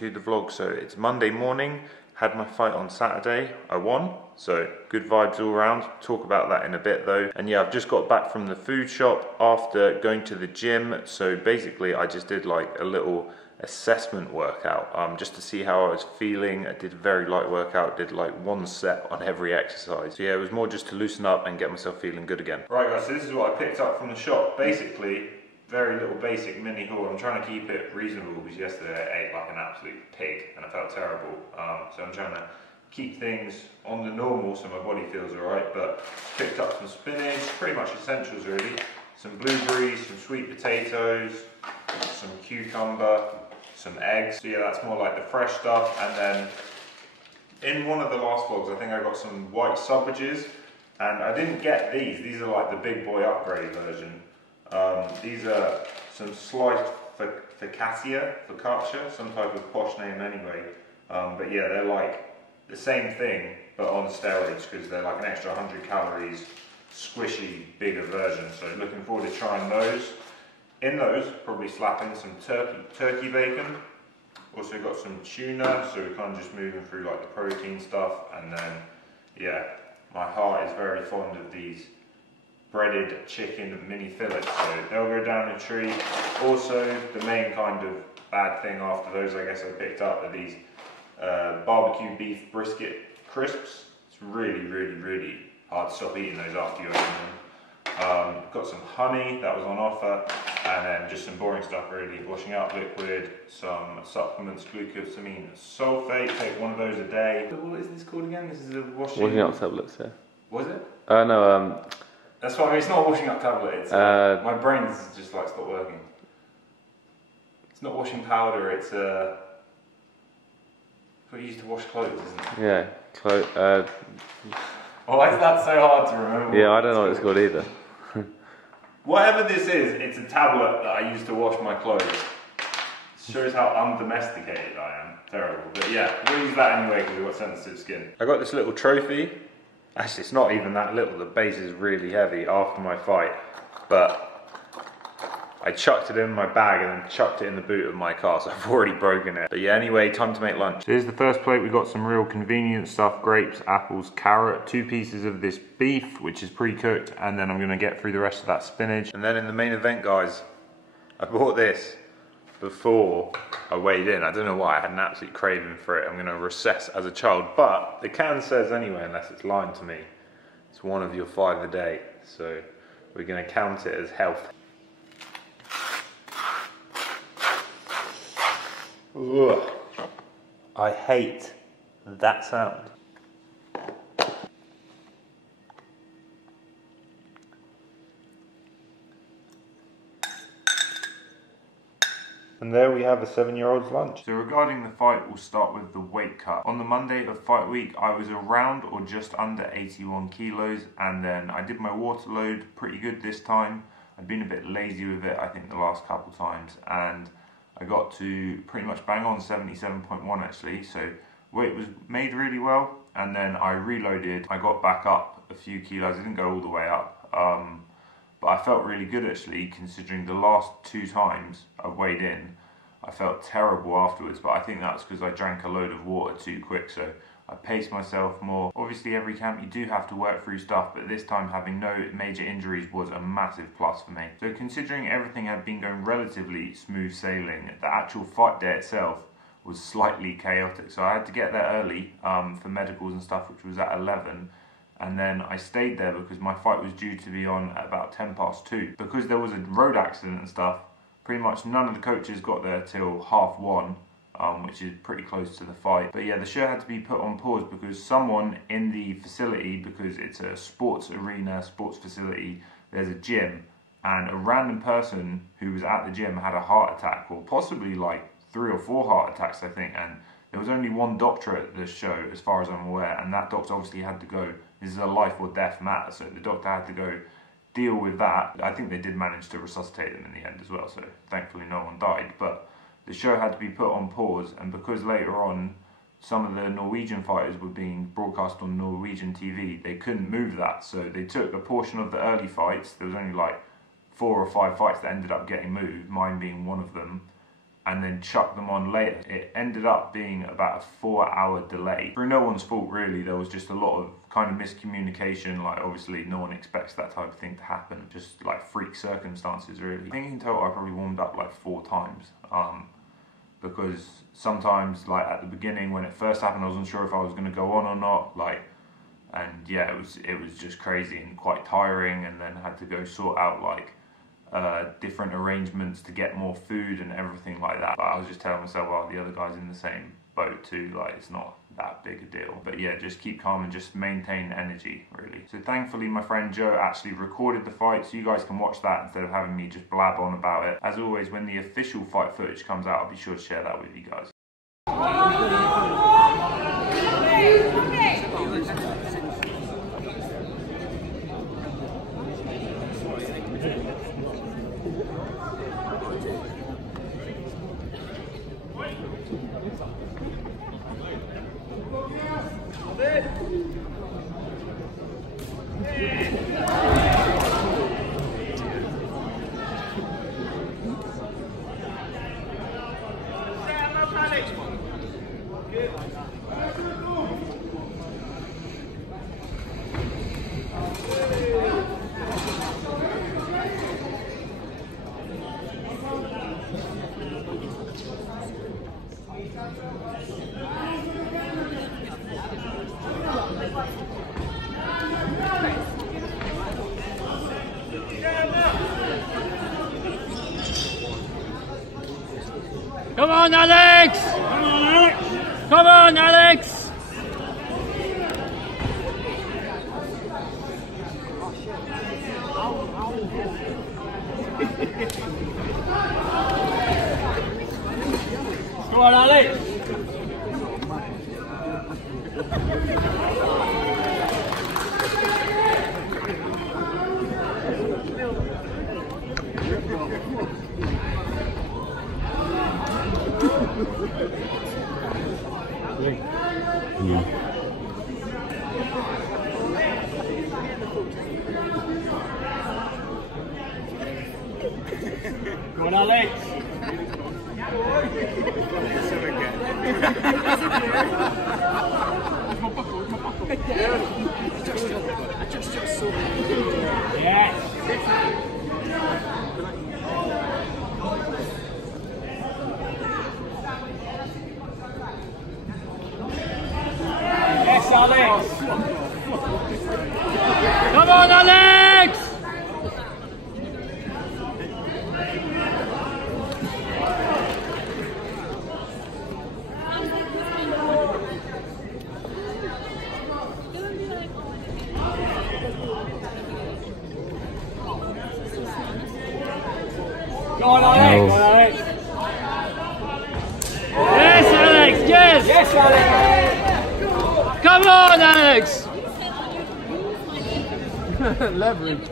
to the vlog. So it's Monday morning, had my fight on Saturday, I won, so good vibes all around. Talk about that in a bit though. And yeah, I've just got back from the food shop after going to the gym. So basically I just did like a little assessment workout just to see how I was feeling. I did a very light workout, did like 1 set on every exercise. So yeah, it was more just to loosen up and get myself feeling good again. Right guys, so this is what I picked up from the shop. Basically, very little basic mini haul. I'm trying to keep it reasonable because yesterday I ate like an absolute pig and I felt terrible. So I'm trying to keep things on the normal so my body feels alright. But picked up some spinach, pretty much essentials really. Some blueberries, some sweet potatoes, some cucumber, some eggs. So yeah, that's more like the fresh stuff. And then in one of the last vlogs, I think I got some white sausages, and I didn't get these. These are like the big boy upgrade version. These are some sliced focaccia, some type of posh name anyway. But yeah, they're like the same thing, but on steroids, because they're like an extra 100 calories, squishy, bigger version. So looking forward to trying those. In those, probably slapping some turkey bacon. Also got some tuna, so we're kind of just moving through like the protein stuff. And then, yeah, my heart is very fond of these breaded chicken mini fillets, so they'll go down a treat. Also, the main kind of bad thing after those, I guess I picked up, are these barbecue beef brisket crisps. It's really, really, really hard to stop eating those after you open them. Got some honey that was on offer, and then just some boring stuff really. Washing up liquid, some supplements, glucosamine sulfate, take one of those a day. What is this called again? This is a washing up tablets, yeah. Was it? No, that's what I mean, it's not a washing up tablet, it's my brain's just like stopped working. It's not washing powder, it's what you use to wash clothes, isn't it? Yeah, Why is that so hard to remember? Yeah, I don't know what it's called either. Whatever this is, it's a tablet that I use to wash my clothes. It shows how undomesticated I am. Terrible. But yeah, we'll use that anyway because we've got sensitive skin. I got this little trophy. Actually, it's not even that little. The base is really heavy after my fight. But I chucked it in my bag and then chucked it in the boot of my car, so I've already broken it. But yeah, anyway, time to make lunch. So here's the first plate. We've got some real convenient stuff: grapes, apples, carrot, 2 pieces of this beef, which is pre-cooked, and then I'm gonna get through the rest of that spinach. And then in the main event, guys, I bought this before I weighed in. I don't know why, I had an absolute craving for it. I'm gonna recess as a child, but the can says anyway, unless it's lying to me, it's 1 of your 5 a day. So we're gonna count it as health. Ugh. I hate that sound. And there we have a 7-year-old's lunch. So regarding the fight, we'll start with the weight cut. On the Monday of fight week, I was around or just under 81 kilos, and then I did my water load pretty good this time. I'd been a bit lazy with it, I think, the last couple times, and I got to pretty much bang on 77.1 actually, so weight was made really well. And then I reloaded, I got back up a few kilos. I didn't go all the way up, but I felt really good actually, considering the last 2 times I weighed in, I felt terrible afterwards, but I think that's because I drank a load of water too quick, so I paced myself more. Obviously every camp you do have to work through stuff, but this time having no major injuries was a massive plus for me. So considering everything had been going relatively smooth sailing, the actual fight day itself was slightly chaotic. So I had to get there early for medicals and stuff, which was at 11. And then I stayed there because my fight was due to be on at about 2:10. Because there was a road accident and stuff, pretty much none of the coaches got there till 1:30. Which is pretty close to the fight. But yeah, the show had to be put on pause because someone in the facility, because it's a sports arena, sports facility, there's a gym, and a random person who was at the gym had a heart attack, or possibly like 3 or 4 heart attacks, I think, and there was only 1 doctor at the show, as far as I'm aware, and that doctor obviously had to go. This is a life or death matter, so the doctor had to go deal with that. I think they did manage to resuscitate them in the end as well, so thankfully no one died, but the show had to be put on pause, and because later on some of the Norwegian fighters were being broadcast on Norwegian TV, they couldn't move that, so they took a portion of the early fights. There was only like 4 or 5 fights that ended up getting moved, mine being one of them, and then chuck them on later. It ended up being about a 4-hour delay. Through no one's fault really, there was just a lot of kind of miscommunication. Like obviously no one expects that type of thing to happen, just like freak circumstances really. I think in total I probably warmed up like 4 times. Because sometimes like at the beginning when it first happened I wasn't sure if I was going to go on or not, like, and yeah, it was just crazy and quite tiring, and then had to go sort out like different arrangements to get more food and everything like that. But I was just telling myself, well, the other guy's in the same boat too, like it's not that big a deal. But yeah, just keep calm and just maintain energy really. So thankfully my friend Joe actually recorded the fight, so you guys can watch that instead of having me just blab on about it. As always, when the official fight footage comes out, I'll be sure to share that with you guys. Come on, Alex! Come on, Alex! Come on, Alex! Come on, Alex! Go on, Alex. Yes. Yes, Alex. Come on, Alex. Go on, Alex. Go on, Alex. Yes, Alex. Yes. Yes, Alex. Come on, Alex. Leverage.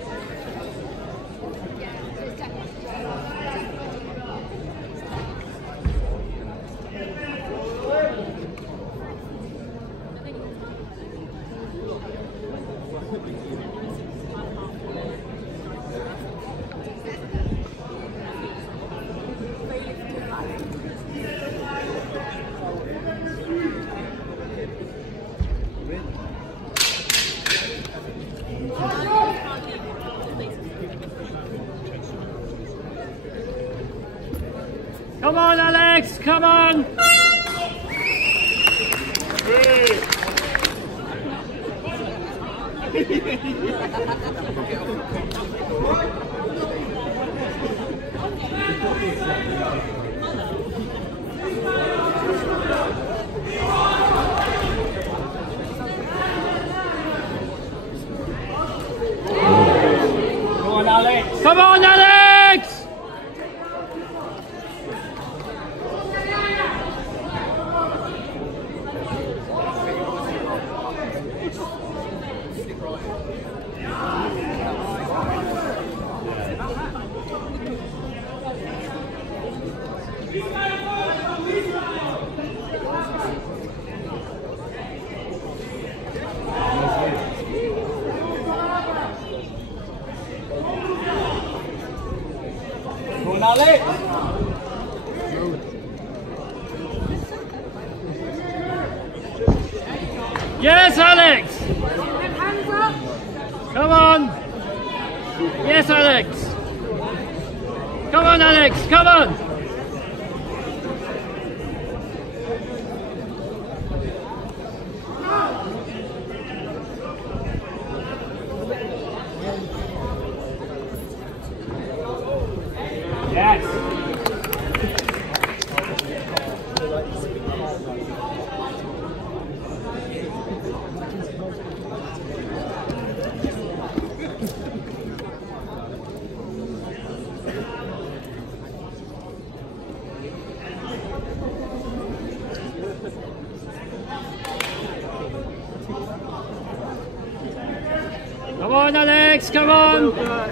Come on, Alex, come on! Come on, Alex! Come on, Alex! Go on, Alex! Come on! Yes, Alex! Come on, Alex! Come on! Yes! Come on, Alex, come on!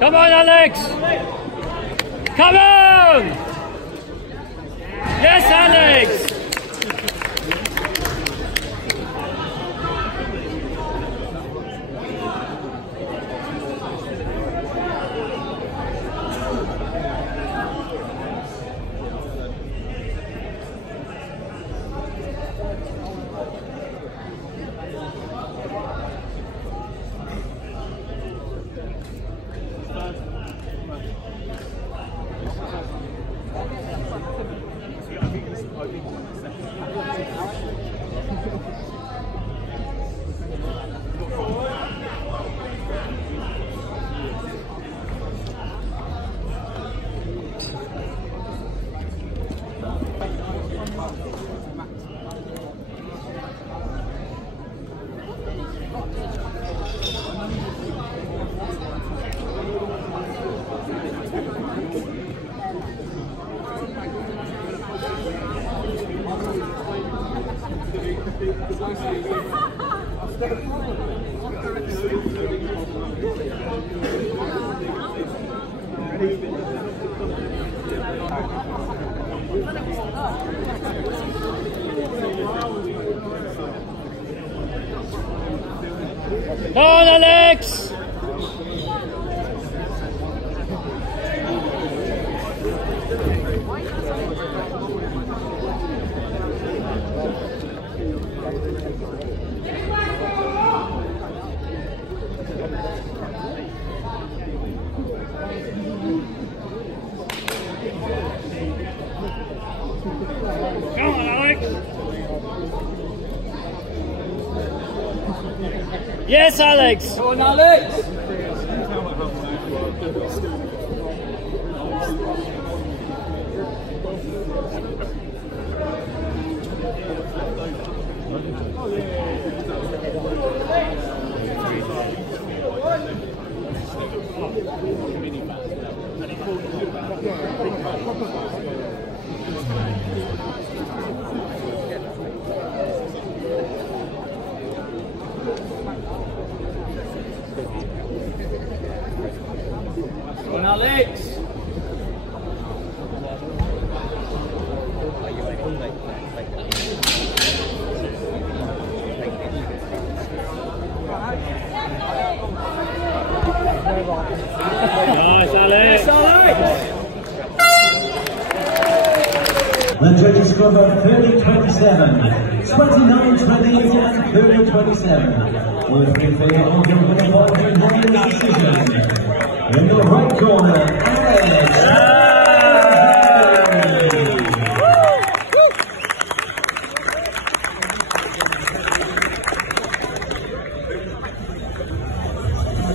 Come on, Alex! Come on! Yes, Alex! Come on, Alex! Come on, Alex! Yes, Alex! Come on, Alex! Come on, Alex! Nice, Alex! Yes, Alex! Let's take a over 30-27, 29-28 and 30-27. All three players on the winner by unanimous decision. In the right corner, Alex.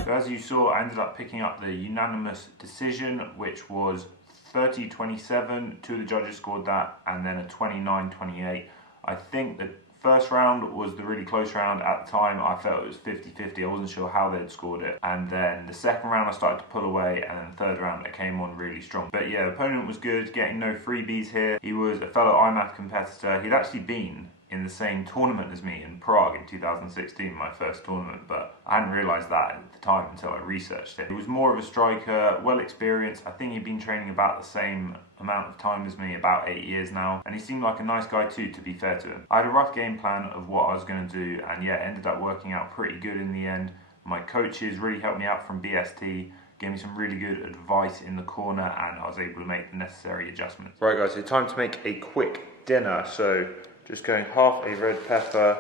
As you saw, I ended up picking up the unanimous decision, which was 30-27. Two of the judges scored that, and then a 29-28. I think the first round was the really close round. At the time, I felt it was 50-50. I wasn't sure how they'd scored it. And then the second round, I started to pull away, and then the third round, it came on really strong. But yeah, the opponent was good, getting no freebies here. He was a fellow IMAF competitor. He'd actually been in the same tournament as me in Prague in 2016, my first tournament, but I hadn't realised that at the time until I researched it. He was more of a striker, well experienced. I think he'd been training about the same amount of time as me, about 8 years now, and he seemed like a nice guy too, to be fair to him. I had a rough game plan of what I was going to do, and yeah, it ended up working out pretty good in the end. My coaches really helped me out from BST, gave me some really good advice in the corner, and I was able to make the necessary adjustments. Right guys, so time to make a quick dinner. So just going half a red pepper,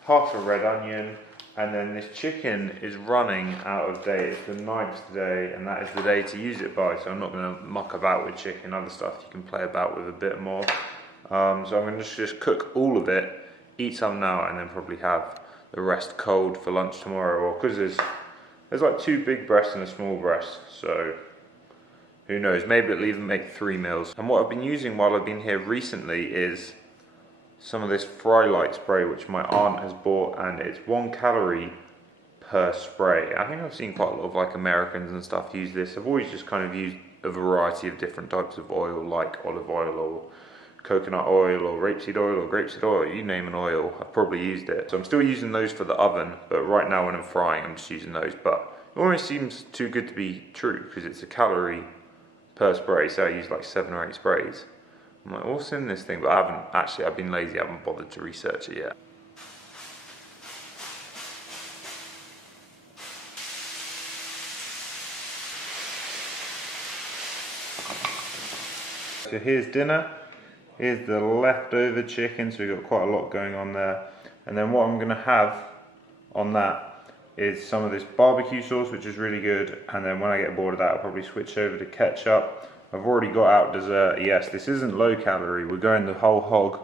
half a red onion, and then this chicken is running out of date. It's the 9th today, and that is the day to use it by, so I'm not going to muck about with chicken. Other stuff you can play about with a bit more. So I'm going to just cook all of it, eat some now, and then probably have the rest cold for lunch tomorrow, or because there's like 2 big breasts and a small breast, so who knows, maybe it'll even make 3 meals. And what I've been using while I've been here recently is some of this Fry Light spray, which my aunt has bought, and it's 1 calorie per spray. I think I've seen quite a lot of like Americans and stuff use this. I've always just kind of used a variety of different types of oil, like olive oil or coconut oil or rapeseed oil, you name an oil, I've probably used it. So I'm still using those for the oven, but right now when I'm frying, I'm just using those. But it almost seems too good to be true, because it's a calorie per spray, so I use like 7 or 8 sprays. I'm like, what's in this thing? But I've been lazy, I haven't bothered to research it yet. So here's dinner. Here's the leftover chicken, so we've got quite a lot going on there. And then what I'm gonna have on that is some of this barbecue sauce, which is really good. And then when I get bored of that, I'll probably switch over to ketchup. I've already got out dessert. Yes, this isn't low calorie. We're going the whole hog,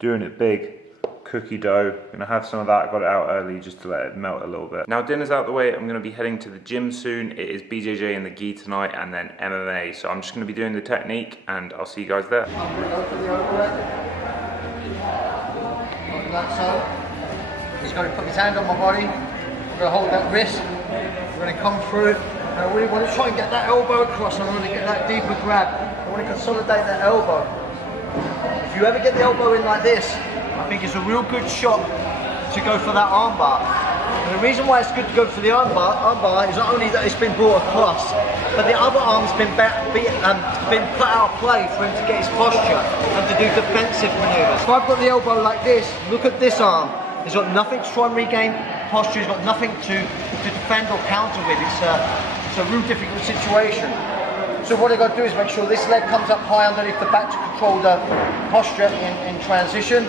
doing it big. Cookie dough, gonna have some of that. Got it out early just to let it melt a little bit. Now dinner's out the way, I'm gonna be heading to the gym soon. It is BJJ and the gi tonight, and then MMA. So I'm just gonna be doing the technique, and I'll see you guys there. He's going to put his hand on my body. I'm going to hold that wrist. I'm going to come through it. And I really want to try and get that elbow across. I want to get that deeper grab. I want to consolidate that elbow. If you ever get the elbow in like this, I think it's a real good shot to go for that armbar. And the reason why it's good to go for the armbar is not only that it's been brought across, but the other arm's been put out of play for him to get his posture and to do defensive maneuvers. If I've got the elbow like this, look at this arm. He's got nothing to try and regain posture. He's got nothing to defend or counter with. It's a real difficult situation. So what I've got to do is make sure this leg comes up high underneath the back to control the posture in transition.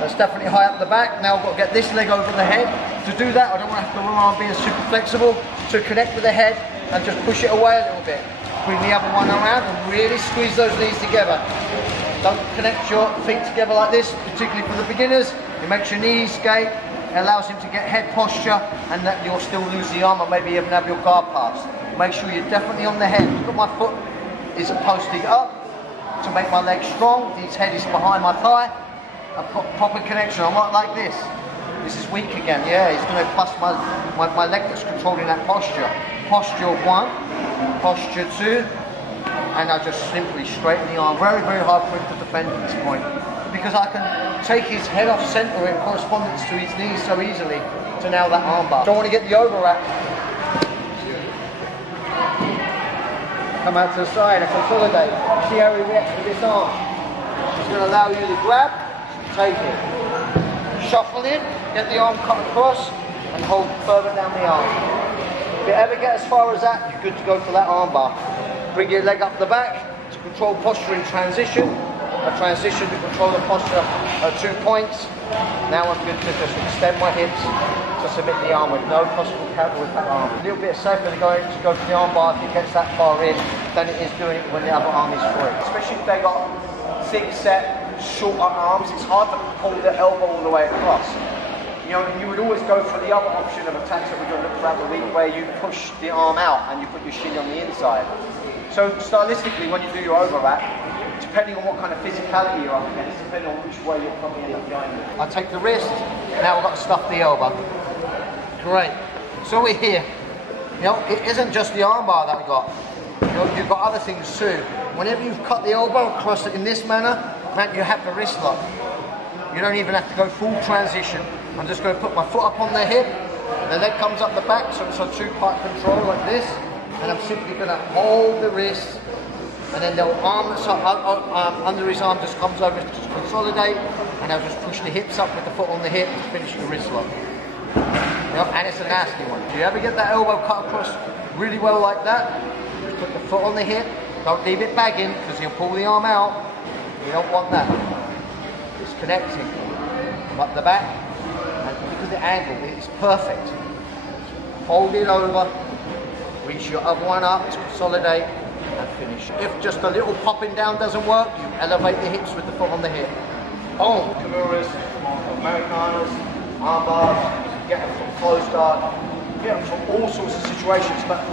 That's definitely high up the back. Now I've got to get this leg over the head. To do that, I don't want to have the wrong arm being super flexible. To connect with the head and just push it away a little bit. Bring the other one around and really squeeze those knees together. Don't connect your feet together like this, particularly for the beginners. It makes your knees escape. It allows him to get head posture, and that you'll still lose the arm or maybe even have your guard pass. Make sure you're definitely on the head. Look at my foot is posting up to make my leg strong. His head is behind my thigh. I've got proper connection. I'm not like this. This is weak again. Yeah, he's going to bust my leg that's controlling that posture. Posture 1, posture 2, and I just simply straighten the arm. Very, very hard for him to defend at this point, because I can take his head off centre in correspondence to his knees so easily to nail that armbar. Don't want to get the overwrap. Come out to the side and consolidate. See how he reacts with this arm. It's going to allow you to grab, take it. Shuffle in, get the arm cut across, and hold further down the arm. If you ever get as far as that, you're good to go for that armbar. Bring your leg up the back to control posture in transition, I transition to control the posture at 2 points. Now I'm good to just extend my hips to submit the arm with no possible counter with that arm. A little bit safer to go for the arm bar if it gets that far in than it is doing it when the other arm is free. Especially if they got thick set, shorter arms, it's hard to pull the elbow all the way across. You know, you would always go for the other option of attacks that we're going to look throughout the week, where you push the arm out and you put your shin on the inside. So stylistically, when you do your overwrap, depending on what kind of physicality you're up against, depending on which way you're probably end up going. I take the wrist, now I've got to stuff the elbow. Great. So we're here. You know, it isn't just the armbar that we got. You know, you've got other things too. Whenever you've cut the elbow across it in this manner, man, you have the wrist lock. You don't even have to go full transition. I'm just going to put my foot up on the hip, the leg comes up the back, so it's a 2-part control like this, and I'm simply going to hold the wrist, and then the arm that's under his arm just comes over to just consolidate, and I'll just push the hips up with the foot on the hip to finish the wrist lock. You know, and it's a nasty one. If you ever get that elbow cut across really well like that, just put the foot on the hip, don't leave it bagging because he'll pull the arm out. You don't want that. It's connecting up the back, and because the angle is perfect. Hold it over, reach your other one up to consolidate and finish. If just a little popping down doesn't work, you elevate the hips with the foot on the hip. Boom! Kimuras, Americanas, arm bars, get them from closed guard, get them from all sorts of situations, but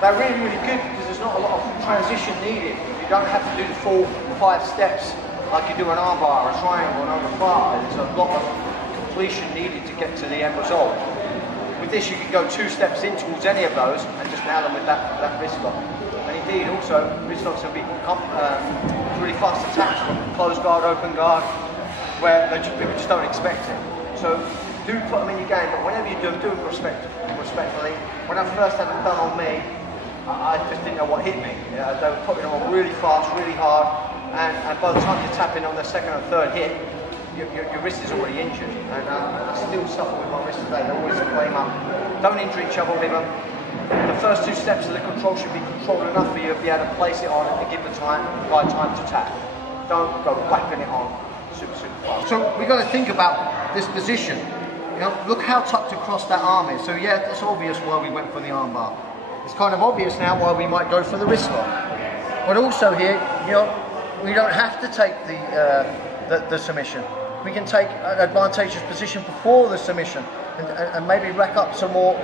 they're really, really good because there's not a lot of transition needed. You don't have to do the full 5 steps like you do an arm bar, a triangle, and over bar. There's a lot of completion needed to get to the end result. With this, you can go 2 steps in towards any of those and just nail them with that wrist lock. And indeed, also, wrist locks will be really fast attacks from closed guard, open guard, where people just don't expect it. So do put them in your game, but whenever you do them respectfully. When I first had them done on me, I just didn't know what hit me. You know, they were putting them on really fast, really hard, and by the time you're tapping on the second or third hit, your wrist is already injured. And I still suffer with my wrist today. They always flame up. Don't injure each other with them. The first 2 steps of the control should be controlled enough for you to be able to place it on and give the right time to tap. Don't go whacking it on super fast. So we've got to think about this position. You know, look how tucked across that arm is. So yeah, it's obvious why we went for the arm bar. It's kind of obvious now why we might go for the wrist lock. But also here, you know, we don't have to take the submission. We can take an advantageous position before the submission and maybe rack up some more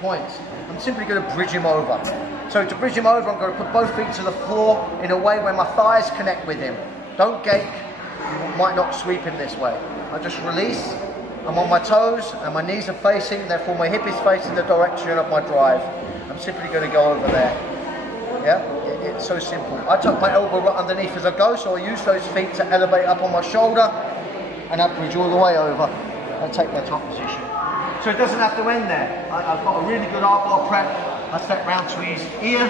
points. I'm simply going to bridge him over. So to bridge him over, I'm going to put both feet to the floor in a way where my thighs connect with him. Don't gate. You might not sweep him this way. I just release. I'm on my toes and my knees are facing, therefore my hip is facing the direction of my drive. I'm simply going to go over there. Yeah, it's so simple. I tuck my elbow right underneath as I go, so I use those feet to elevate up on my shoulder and I bridge all the way over and take my top position. So it doesn't have to end there. I've got a really good arm bar prep. I step round to his ear.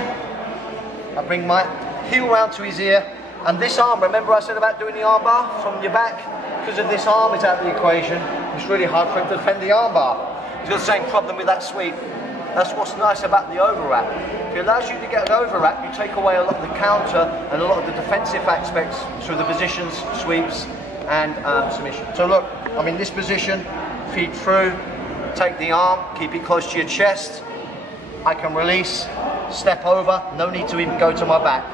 I bring my heel round to his ear. And this arm, remember I said about doing the arm bar from your back? Because of this arm is out of the equation, it's really hard for him to defend the arm bar. He's got the same problem with that sweep. That's what's nice about the overwrap. If it allows you to get an overwrap, you take away a lot of the counter and a lot of the defensive aspects through the positions, sweeps, and submission. So look, I'm in this position, feet through, take the arm, keep it close to your chest. I can release, step over, no need to even go to my back.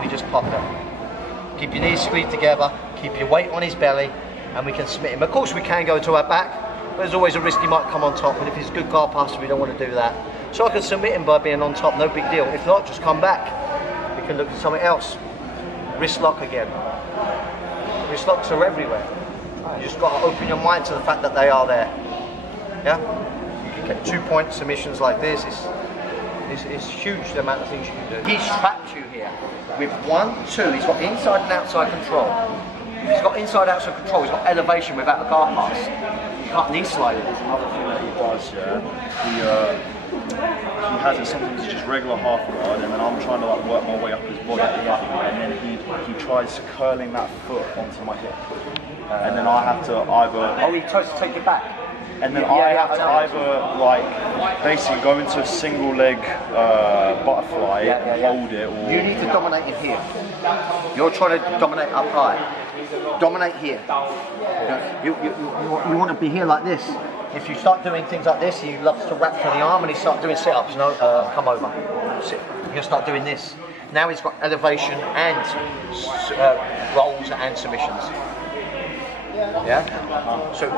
We just pop it. Keep your knees squeezed together, keep your weight on his belly, and we can submit him. Of course we can go to our back, but there's always a risk he might come on top, and if he's a good guard passer, we don't want to do that. So I can submit him by being on top, no big deal. If not, just come back. We can look at something else. Wrist lock again. Wrist locks are everywhere. You just got to open your mind to the fact that they are there. Yeah? You can get 2-point submissions like this. It's huge the amount of things you can do. He's trapped you here with 1, 2. He's got inside and outside control. If he's got inside outside control, he's got elevation without a guard pass. You can't knee slide it. Another thing that he does, yeah, he has it sometimes just regular half guard, and then I'm trying to like work my way up his body, and then he tries curling that foot onto my hip, and then I have to either. Oh, he tries to take it back. And then I have to either like basically go into a single leg butterfly, hold it, or you need to dominate in here. You're trying to dominate up high. dominate here. You want to be here like this. If you start doing things like this, he loves to wrap for the arm and he starts doing sit-ups. No, come over. Sit. You'll start doing this. Now he's got elevation and rolls and submissions. Yeah. So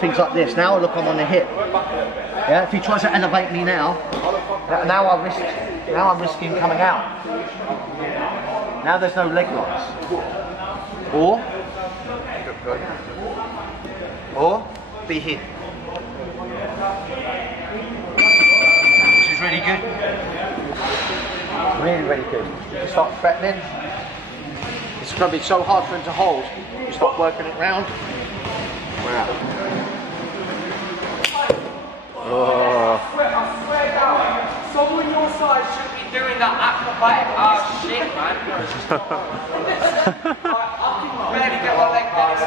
things like this. Now look, I'm on the hip. Yeah. If he tries to elevate me now I risk him coming out. Now there's no leg locks. Or be here. This is really good. Really, really good. You start threatening. It's going to be so hard for him to hold. You start working it round. We're out. Oh. I swear down, someone your size should be doing that acrobatic ass shit, man. I can barely get my leg down.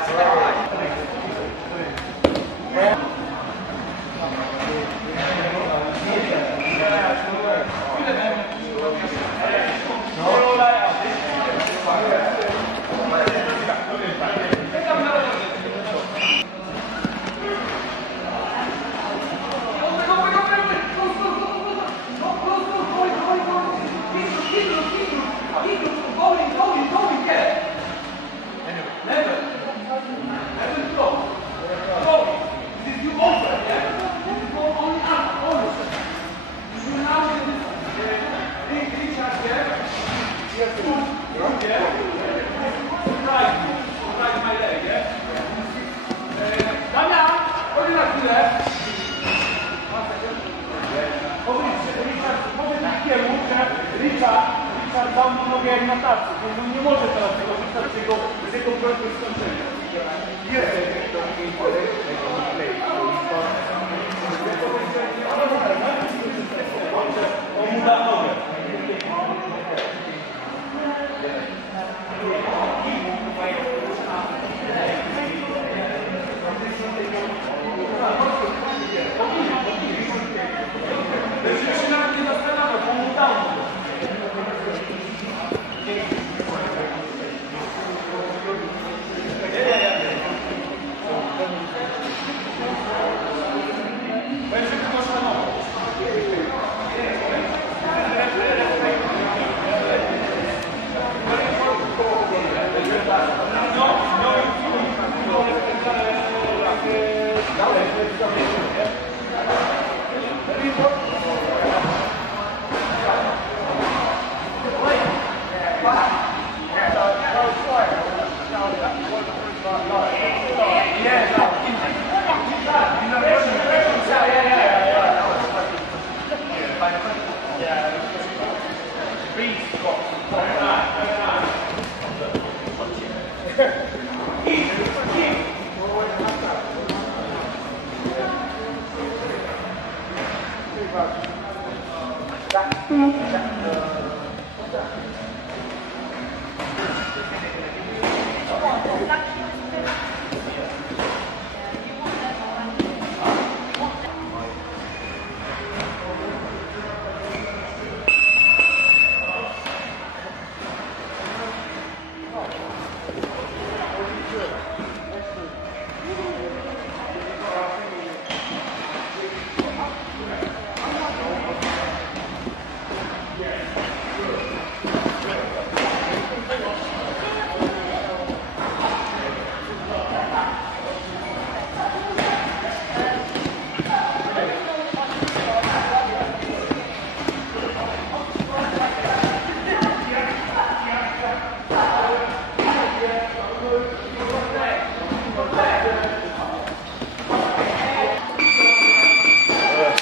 Dał mu nogę jak na tacy, on nie może teraz tego wystać z jego błędu skończenia. On mu da nogę.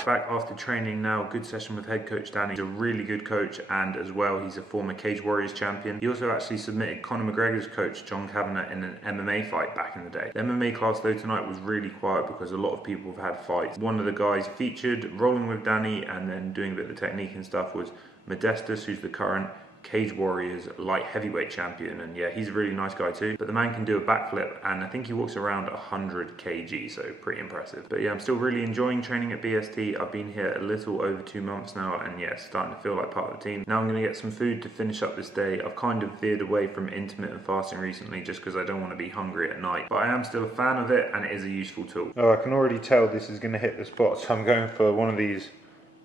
Back after training now, good session with head coach Danny. He's a really good coach, and as well he's a former Cage Warriors champion. He also actually submitted Conor McGregor's coach John Kavanagh in an MMA fight back in the day. The MMA class though tonight was really quiet because a lot of people have had fights. One of the guys featured rolling with Danny and then doing a bit of the technique and stuff was Modestas, who's the current Cage Warriors light heavyweight champion, and yeah, he's a really nice guy too. But the man can do a backflip, and I think he walks around 100 kg, so pretty impressive. But yeah, I'm still really enjoying training at BST. I've been here a little over 2 months now, and yeah, starting to feel like part of the team. Now I'm going to get some food to finish up this day. I've kind of veered away from intermittent fasting recently just because I don't want to be hungry at night, but I am still a fan of it, and it is a useful tool. Oh, I can already tell this is going to hit the spot, so I'm going for one of these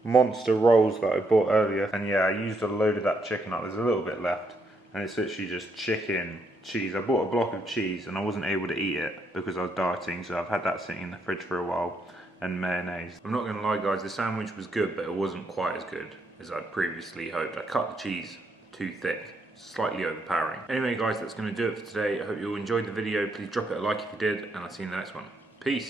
monster rolls that I bought earlier. And yeah, I used a load of that chicken up. There's a little bit left, and it's literally just chicken, cheese. I bought a block of cheese and I wasn't able to eat it because I was dieting, so I've had that sitting in the fridge for a while, and mayonnaise. I'm not gonna lie guys, the sandwich was good, but it wasn't quite as good as I'd previously hoped. I cut the cheese too thick, slightly overpowering. Anyway guys, that's gonna do it for today. I hope you all enjoyed the video. Please drop it a like if you did, and I'll see you in the next one. Peace.